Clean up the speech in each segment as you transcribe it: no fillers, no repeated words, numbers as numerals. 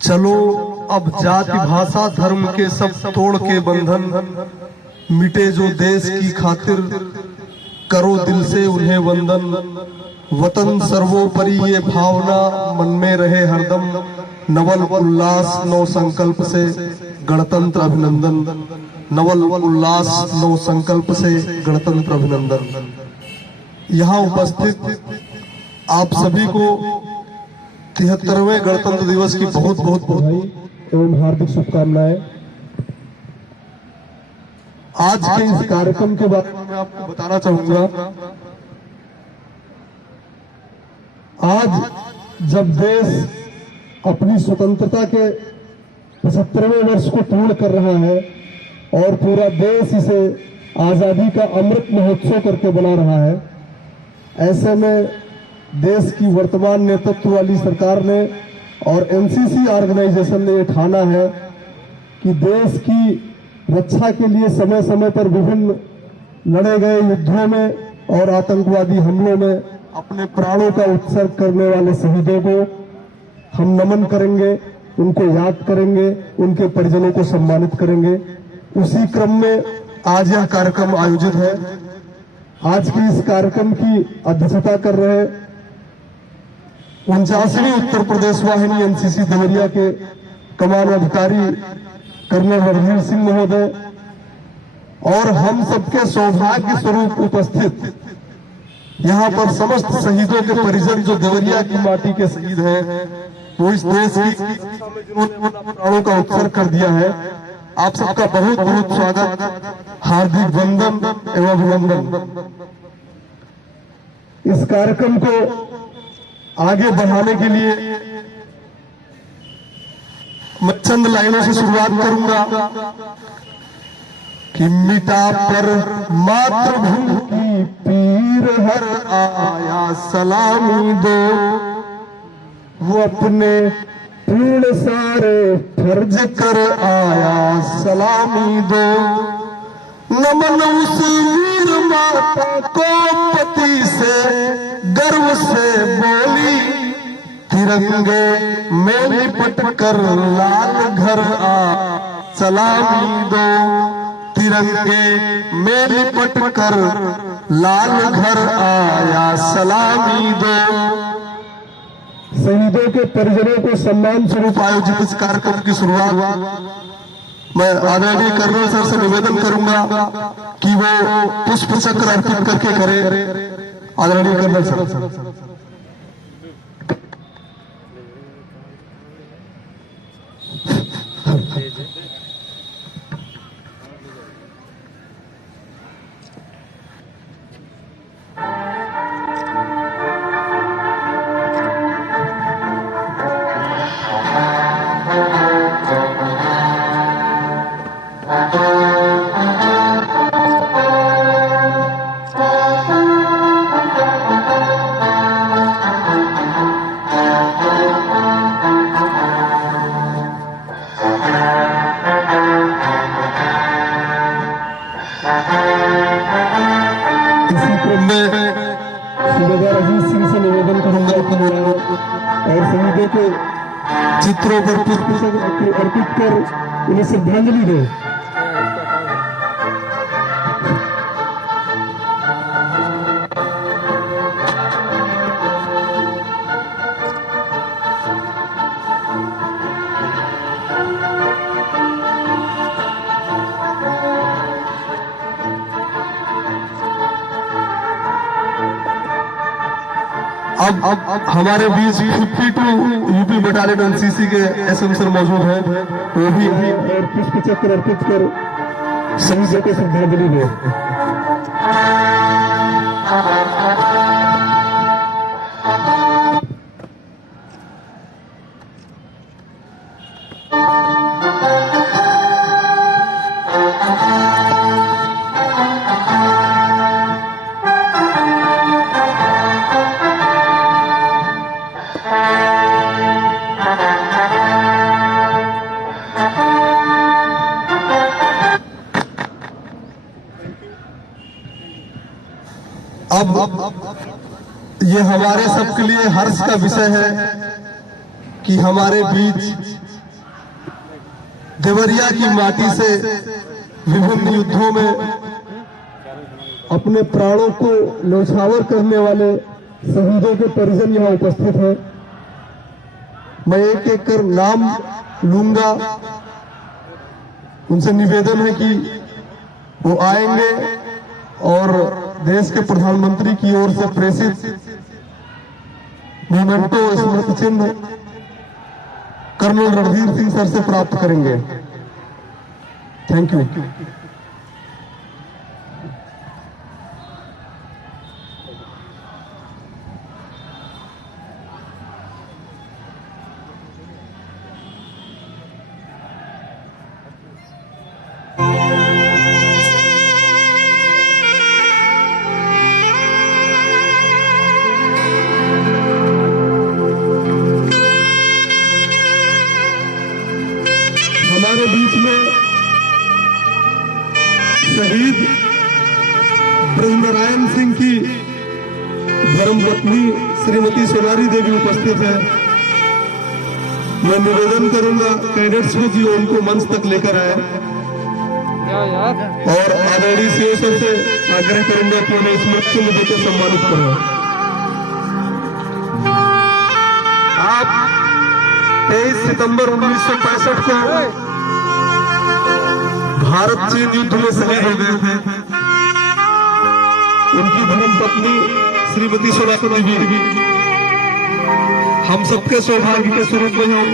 चलो अब जाति भाषा धर्म के सब तोड़ के बंधन, मिटे जो देश की खातिर, करो दिल से उन्हें वंदन। वतन सर्वोपरि ये भावना मन में रहे हरदम, नवल उल्लास नौ संकल्प से गणतंत्र अभिनंदन। नवल उल्लास नौ संकल्प से गणतंत्र अभिनंदन। यहाँ उपस्थित आप सभी को 73वें गणतंत्र दिवस की बहुत बहुत बधाई एवं हार्दिक शुभकामनाएं। आज के इस कार्यक्रम के बारे में मैं आपको बताना चाहूंगा। आज जब देश अपनी स्वतंत्रता के 75वें वर्ष को पूर्ण कर रहा है और पूरा देश इसे आजादी का अमृत महोत्सव करके बना रहा है, ऐसे में देश की वर्तमान नेतृत्व वाली सरकार ने और एनसीसी ऑर्गेनाइजेशन ने यह ठाना है कि देश की रक्षा के लिए समय समय पर विभिन्न लड़े गए युद्धों में और आतंकवादी हमलों में अपने प्राणों का उत्सर्ग करने वाले शहीदों को हम नमन करेंगे, उनको याद करेंगे, उनके परिजनों को सम्मानित करेंगे। उसी क्रम में आज यह कार्यक्रम आयोजित है। आज के इस कार्यक्रम की अध्यक्षता कर रहे 49वीं उत्तर प्रदेश वाहिनी एनसीसी देवरिया के कमान अधिकारी कर्नल रणधीर सिंह महोदय और हम सबके सौभाग्य स्वरूप उपस्थित यहाँ पर समस्त शहीदों के परिजन जो देवरिया की माटी के शहीद हैं, वो इस देश की जिन्होंने अपने प्राणों का उत्सर्ग कर दिया है, आप सबका बहुत बहुत स्वागत, हार्दिक वंदन एवं अभिनंदन। इस कार्यक्रम को आगे बढ़ाने के लिए मैं चंद लाइनों से शुरुआत करूंगा कि मिटा पर मातृभूमि की पीर हर आया सलामी दो, वो अपने पूर्ण सारे फर्ज कर आया सलामी दो। नमन उस वीर माता को पति से गर्व से बोली, तिरंगे में लिपट कर लाल घर आ सलामी दो। तिरंगे में लिपट कर लाल घर आया सलामी दो। शहीदों के परिजनों को सम्मान स्वरूप आयोजित इस कार्यक्रम की शुरुआत मैं आदरणीय कर्नल सर से निवेदन करूंगा कि वो पुष्प चक्र अर्पित करके करें। आदरणीय कर्नल सर। और शहीदों के चित्रों पर पुष्प अर्पित कर उन्हें श्रद्धांजलि दें। अब हमारे बीच 52 यूपी बटालियन एनसीसी के एसएम सर मौजूद हैं, वो भी पुष्प चक्र अर्पित कर शहीदों को श्रद्धांजलि दें। अब ये हमारे सबके लिए हर्ष का विषय है कि हमारे बीच देवरिया की माटी से विभिन्न युद्धों में अपने प्राणों को न्यौछावर करने वाले शहीदों के परिजन यहाँ उपस्थित हैं। मैं एक एक कर नाम लूंगा। उनसे निवेदन है कि वो आएंगे और देश के प्रधानमंत्री की ओर से प्रेषित मोमेंटो स्मृति चिन्ह कर्नल रणधीर सिंह सर से प्राप्त करेंगे। Thank you. हमारे बीच में शहीद ब्रह्मनारायण सिंह की धर्मपत्नी श्रीमती सोनारी देवी उपस्थित है। मैं निवेदन करूंगा कैडेट्स को कि उनको मंच तक लेकर आए और आदरणीय सीओ सर से आग्रह करूंगा कि उन्हें स्मृति चिन्ह देकर सम्मानित करें। आप 23 सितंबर 1965 को भारत चीन युद्ध में शहीद हो गए थे। उनकी धर्मपत्नी श्रीमती सोनारी देवी हम सबके सौभाग्य के स्वरूप में हैं।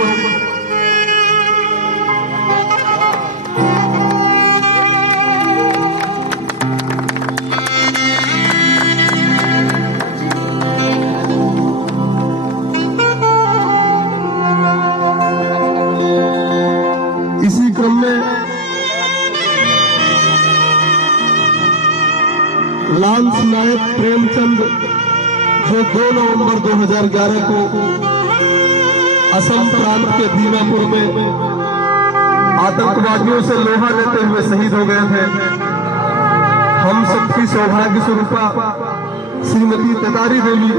इसी क्रम में लांस नायक प्रेमचंद जो 2 नवंबर 2011 को असम प्रांत के दीमापुर में आतंकवादियों से लोहा लेते हुए शहीद हो गए थे। हम सबकी सौभाग्य स्वरूपा श्रीमती ततारी देवी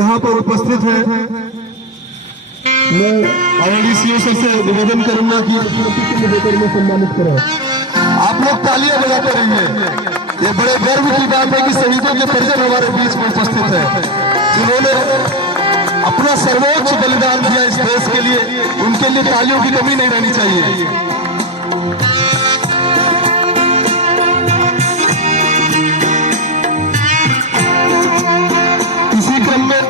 यहाँ पर उपस्थित है। मैं आदरणीय सीओ सर से निवेदन करूंगा कि में सम्मानित करें। आप लोग तालियां बजाते रहिए। ये बड़े गर्व की बात है कि शहीदों के परिजन हमारे बीच में उपस्थित है, जिन्होंने अपना सर्वोच्च बलिदान दिया इस देश के लिए। उनके लिए तालियों की कमी नहीं रहनी चाहिए। इसी क्रम में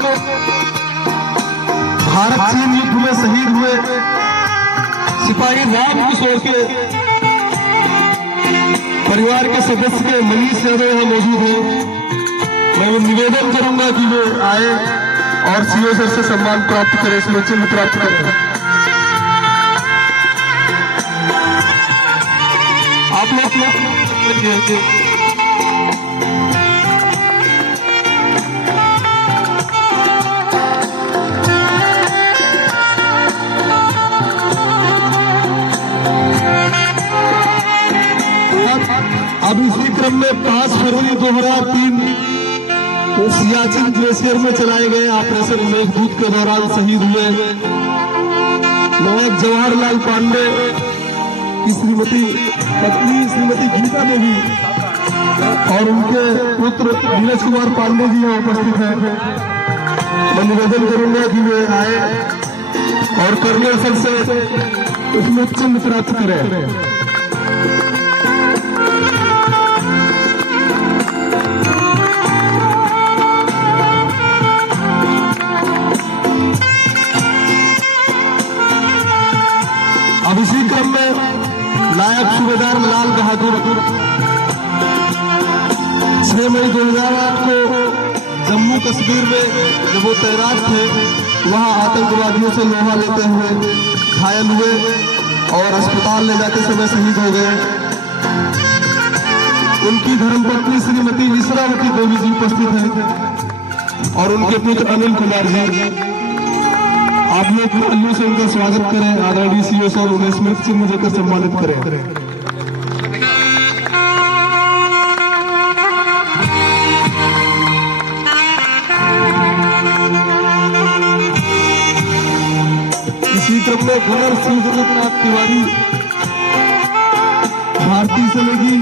भारत चीन युद्ध में शहीद हुए सिपाही राम किशोर के परिवार के सदस्य के मनीष यादव यहाँ मौजूद हैं। मैं वो निवेदन करूंगा कि वो आए और सीओ सर से सम्मान प्राप्त करें, इसमें चिन्ह प्राप्त करें। आप लोग अब इसी क्रम में 5 फरवरी 2003 को सियाचिन ग्लेशियर में चलाए गए ऑपरेशन मेघदूत के दौरान शहीद हुए नवाब जवाहरलाल पांडे की श्रीमती पत्नी श्रीमती गीता देवी और उनके पुत्र नीरज कुमार पांडे जी यहाँ उपस्थित हैं। मैं निवेदन करूंगा कि वे आए और कर्नल सर से उसमें चिन्ह प्राप्त करें। अब इसी क्रम में नायब सूबेदार लाल बहादुर 6 मई 2008 को जम्मू कश्मीर में जब वो तैनात थे, वहां आतंकवादियों से लोहा लेते हुए घायल हुए और अस्पताल ले जाते समय शहीद हो गए। उनकी धर्मपत्नी श्रीमती विश्रावती देवी जी उपस्थित हैं और उनके पुत्र अनिल कुमार जी। आप लोग तालियों से उनका स्वागत करें। आदरणीय सीओ सर उन्हें स्मृति चिन्ह देकर सम्मानित करें। इसी क्रम में गणर शिवजगन्नाथ तिवारी भारतीय सेना की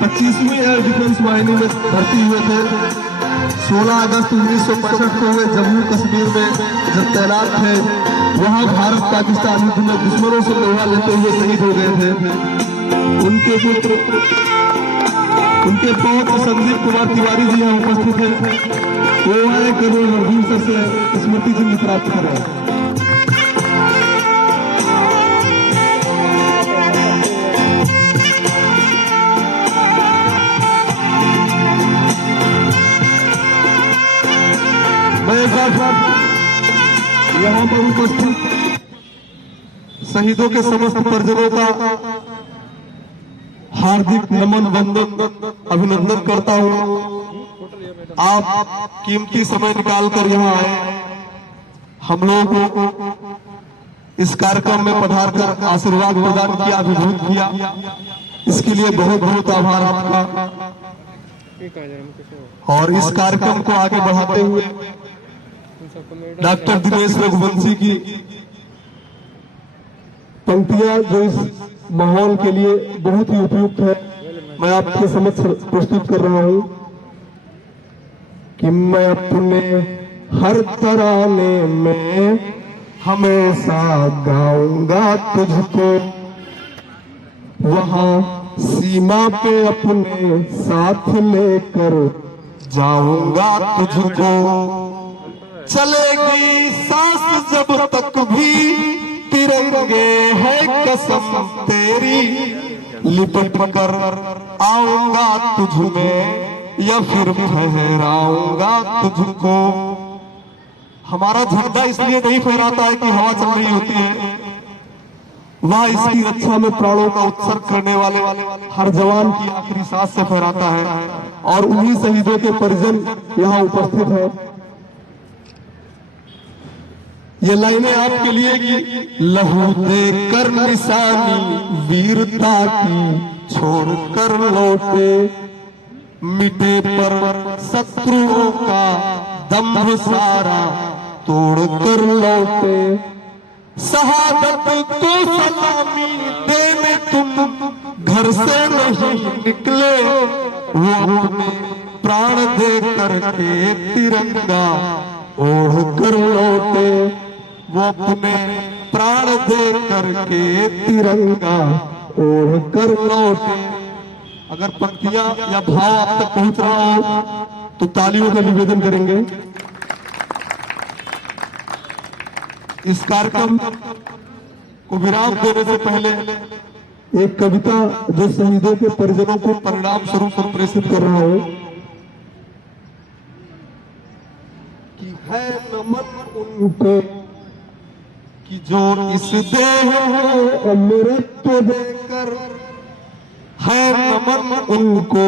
25वीं एयर डिफेंस वाहिनी में भर्ती हुए थे। 16 अगस्त 1965 को वे जम्मू कश्मीर में जब तैनात थे, वहां भारत पाकिस्तान युद्ध में दुश्मनों से लोहा लेते हुए शहीद हो गए थे। उनके पुत्र संदीप कुमार तिवारी जी यहाँ उपस्थित हैं। वो आए करोड़ रणधीर सर से स्मृति चिन्ह प्राप्त करें। मैं यहाँ पर उपस्थित शहीदों के समस्त परिजनों का हार्दिक नमन वंदन अभिनंदन करता हूँ। आप कीमती समय निकालकर यहाँ आए, हम लोग इस कार्यक्रम में पधारकर आशीर्वाद प्रदान किया, अभिभूत किया, इसके लिए बहुत बहुत आभार आपका। और इस कार्यक्रम को आगे बढ़ाते हुए डॉक्टर दिनेश रघुवंशी की पंक्तियां जो इस माहौल के लिए बहुत ही उपयुक्त है, मैं आपके समक्ष प्रस्तुत कर रहा हूं कि मैं अपने हर तराने में हमेशा गाऊंगा तुझको, वहां सीमा पे अपने साथ लेकर जाऊंगा तुझको। चलेगी सांस जब तक भी तिरंगे है कसम तेरी, लिपट कर आऊंगा तुझ में या फिर फहराऊंगा तुझको। हमारा झंडा इसलिए नहीं फहराता है कि हवा चल रही होती है, वह इसकी रक्षा में प्राणों का उत्सर्ग करने वाले हर जवान की आखिरी सांस से फहराता है। और उन्हीं शहीदों के परिजन यहाँ उपस्थित हैं। ये लाइनें आपके लिए कि लहू दे कर निशानी वीरता की छोड़ कर लौटे, मिटे पर शत्रुओं का दम्भ सारा तोड़ कर लौटे। शहादत को सलामी देने तुम घर से नहीं निकले, वो अपने प्राण दे करके तिरंगा ओढ़ कर लौटे। वो अपने प्राण दे करके तिरंगा ओढ़ कर लौटे। अगर पंक्तियां या भाव आप तक पहुंच रहा हो तो तालियों का निवेदन करेंगे। इस कार्यक्रम को विराम देने से पहले एक कविता जो शहीदों के परिजनों को परिणाम स्वरूप संप्रेषित कर रहा हूं कि है नमन उनको कि जो इस देह को अमृत देकर, है नमन उनको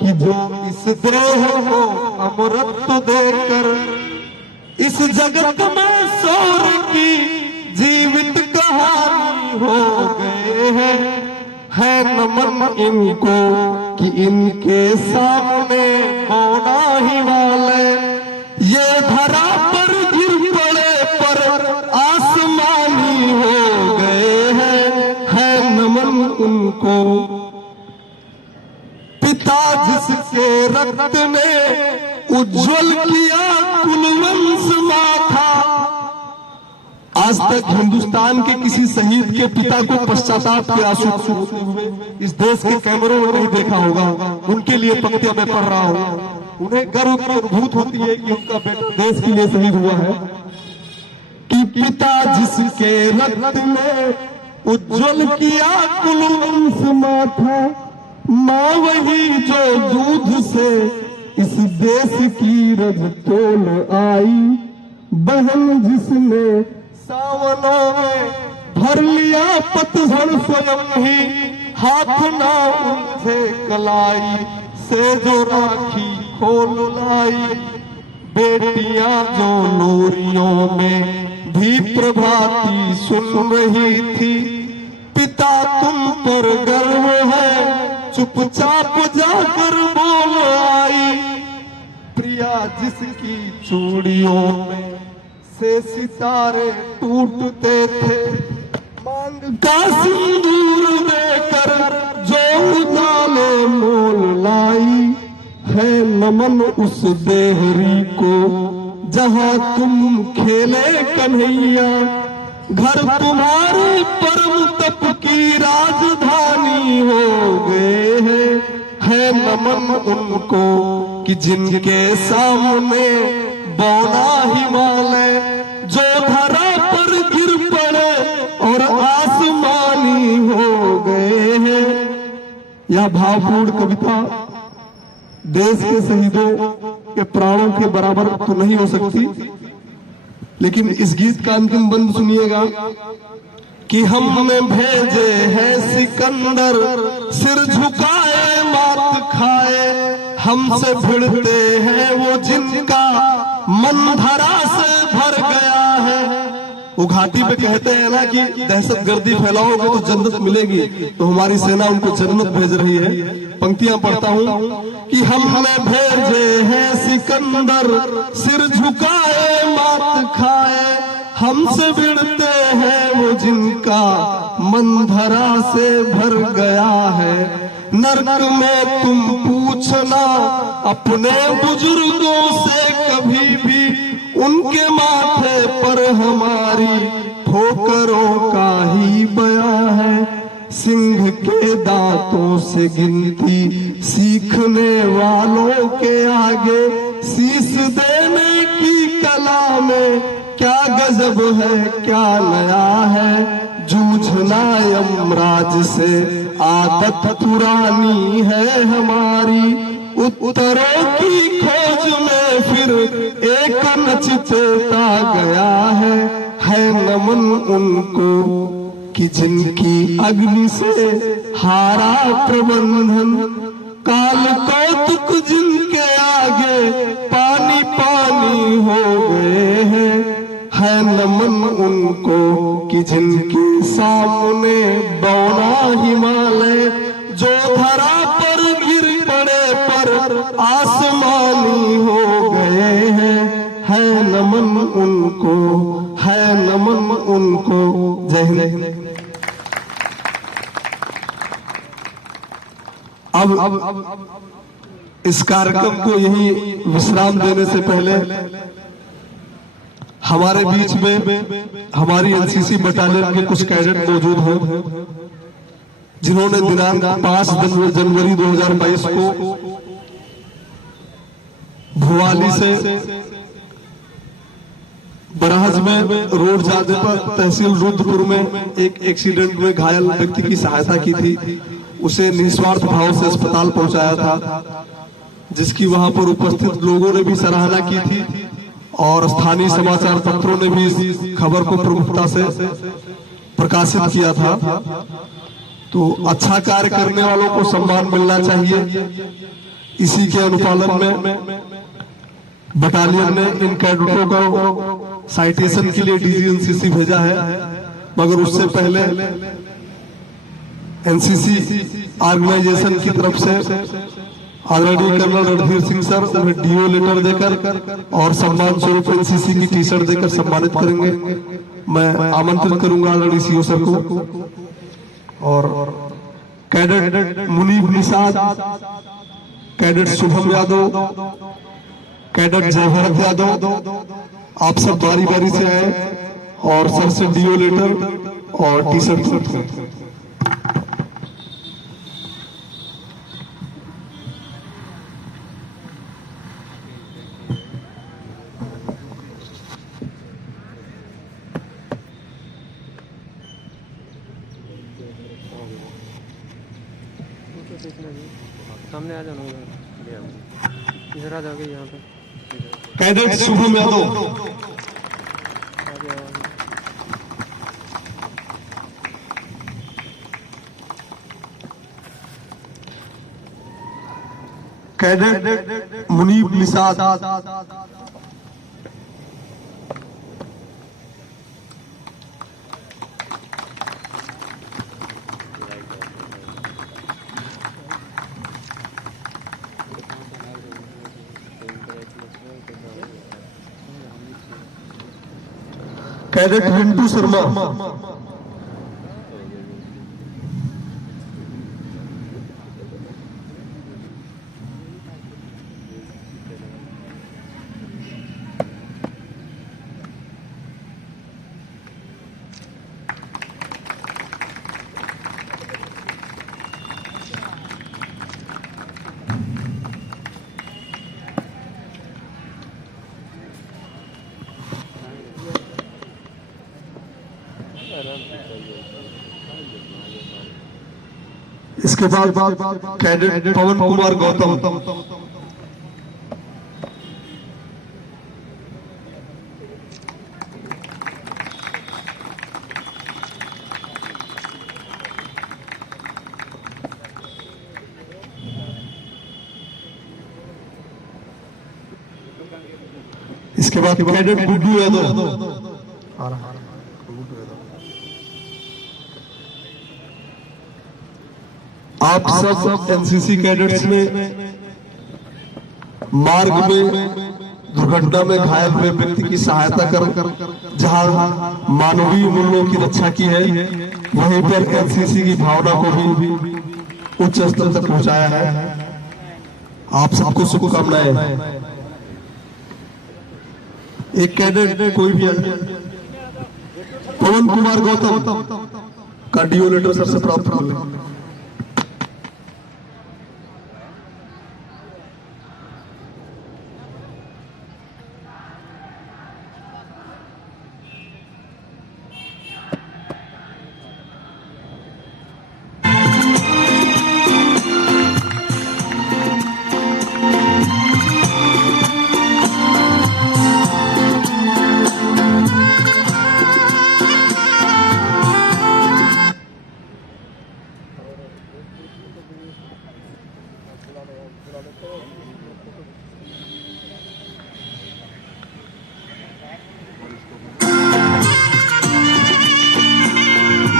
कि जो इस देह को अमृत देकर इस जगत में शौर की जीवित कहानी हो गए हैं। है नमन इनको कि इनके सामने होना ही वाले ये धरा पर गिर पड़े पर आसमानी हो गए हैं। है नमन उनको पिता जिसके रक्त ने उज्जवल किया कुलवंश माथा। आज तक हिंदुस्तान के किसी शहीद के पिता को पश्चाताप के आंसू होते हुए इस देश के कैमरों में नहीं देखा होगा। उनके लिए पंक्तियां मैं पढ़ रहा हूं। उन्हें गर्व की अनुभूति होती है कि उनका बेटा देश के लिए शहीद हुआ है। कि पिता जिसके रक्त में उज्जवल किया कुलवंश माथा, माँ वही जो दूध से इस देश की रज तोल आई। बहन जिसने सावनों में भर लिया पतझड़ स्वयं ही, हाथ ना उनसे कलाई से जो राखी खोल लाई। बेटियां जो लोरियों में भी प्रभाती सुन रही थी, पिता तुम पर गर्व है चुपचाप जाकर बोल आई। प्रिया जिसकी चूड़ियों में से सितारे टूटते थे, मांग का सिंदूर देकर जो उजाले मोल लाई, है नमन उस देहरी को जहां तुम खेले कन्हैया। घर तुम्हारे परम तप की राजधानी हो गए हैं, है नमन उनको कि जिनके सामने बौना हिमालय जो धरा पर गिर पड़े और आसमानी हो गए हैं। यह भावपूर्ण कविता देश के शहीदों के प्राणों के बराबर तो नहीं हो सकती, लेकिन इस गीत का अंतिम बंद सुनिएगा कि हमने भेजे हैं सिकंदर सिर झुकाए मात खाए, हमसे भिड़ते हैं वो जिनका मन धरा से भर गया है। वो घाटी पे कहते हैं ना कि दहशतगर्दी फैलाओगे तो जन्नत मिलेगी, तो हमारी सेना उनको जन्नत भेज रही है। पंक्तियां पढ़ता हूं कि हमने भेजे हैं सिकंदर सिर झुकाए मात खाए, हमसे भिड़ते हैं वो जिनका मन धरा से भर गया है। नरक में तुम पूछना अपने बुजुर्गों से कभी भी, उनके माथे पर हमारी ठोकरों का ही बयां है। सिंह के दांतों से गिनती सीखने वालों के आगे, शीश देने की कला में क्या गजब है क्या नया है। जूझना यमराज से आदत पुरानी है हमारी, उत्तरों की खोज में फिर एक नचिता गया है नमन उनको कि जिनकी अग्नि से हारा प्रबंधन। काल कौतुक जिनके आगे पानी पानी हो गए हैं, है नमन उनको कि जिनके सामने बौना हिमालय जो धरा पर गिर पड़े पर आसमानी हो गए हैं, है नमन उनको, है नमन उनको। जय हिंद। अब इस कार्यक्रम को यही विश्राम देने से पहले हमारे बीच में हमारी एनसीसी बटालियन के कुछ कैडेट मौजूद हैं, जिन्होंने दिनांक 5 जनवरी 2022 को भुवाली से बराज में रोड जाने पर तहसील रुद्रपुर में एक एक्सीडेंट में घायल व्यक्ति की सहायता की थी। उसे निस्वार्थ भाव से अस्पताल पहुंचाया था, जिसकी वहां पर उपस्थित लोगों ने भी सराहना की थी और स्थानीय समाचार पत्रों ने भी इस खबर को प्रमुखता से प्रकाशित किया था। तो अच्छा कार्य करने वालों को सम्मान मिलना चाहिए। इसी के अनुपालन में बटालियन ने इन कैडेटों को साइटेशन के लिए डीजी एनसीसी भेजा है, मगर उससे पहले एनसीसी ऑर्गेनाइजेशन की तरफ से आदरणीय कर्नल रणधीर सिंह सर उन्हें डीओ लेटर देकर और सम्मान स्वरूप एनसीसी की टी शर्ट देकर सम्मानित करेंगे। मैं आमंत्रित करूंगा आदरणीय सीओ सर को। और cadet Munib Nishad, cadet Shubham Yadav, cadet Jaibharat Yadav, आप सब बारी बारी से आए और सर से डीओ लेटर और टी शर्ट। सामने आ जाना, इधर आ जाओगे यहाँ पे। Cadet Shubham Yadav, cadet Munib Nishad, cadet Rintu Sharma, इसके बाद कैडेट पवन कुमार गौतम, इसके बाद कैडेट गुड्डू यादव, आप सब एनसीसी कैडेट्स में मार्ग में दुर्घटना में घायल हुए व्यक्ति की सहायता कर जहां मानवीय मूल्यों की रक्षा की है, वहीं पर एनसीसी की भावना को भी उच्च स्तर तक पहुंचाया है। आप सबको शुभकामनाएं। एक कैडेट कोई भी पवन कुमार गौतम का डीओ लेटर सर से प्राप्त कर लें।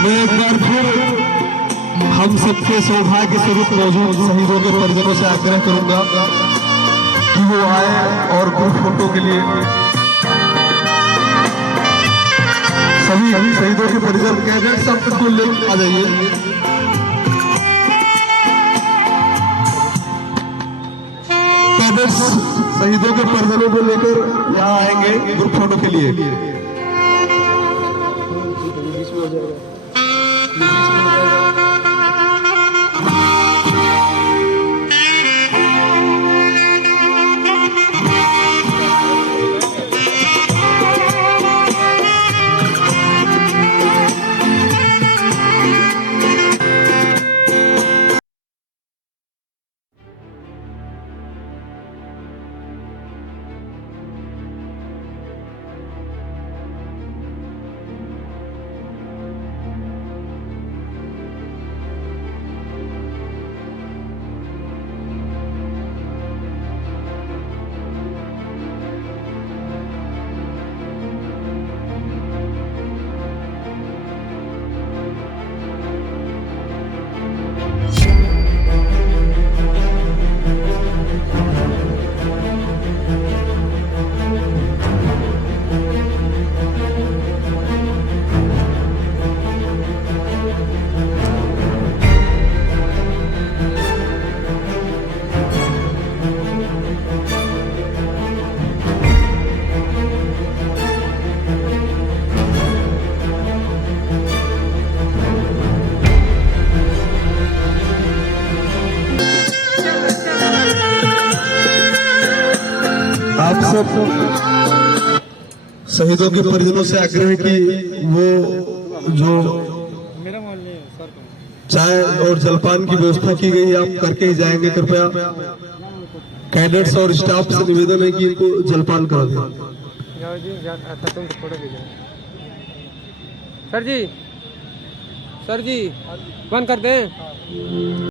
मैं एक बार फिर हम सबके सौभाग्य स्वरूप मौजूद शहीदों के परिजनों से आग्रह करूंगा कि वो आए और ग्रुप फोटो के लिए सभी शहीदों के परिजन कैडेट सबको ले आ जाइए। कैडेट्स शहीदों के परिजनों को लेकर यहाँ आएंगे ग्रुप फोटो के लिए। आप सब शहीदों के परिजनों से आग्रह है कि वो जो चाय और जलपान की व्यवस्था की गई आप करके ही जाएंगे। कृपया कैडेट्स और स्टाफ से निवेदन है कि इनको जलपान करा दें। सर जी बंद कर दें।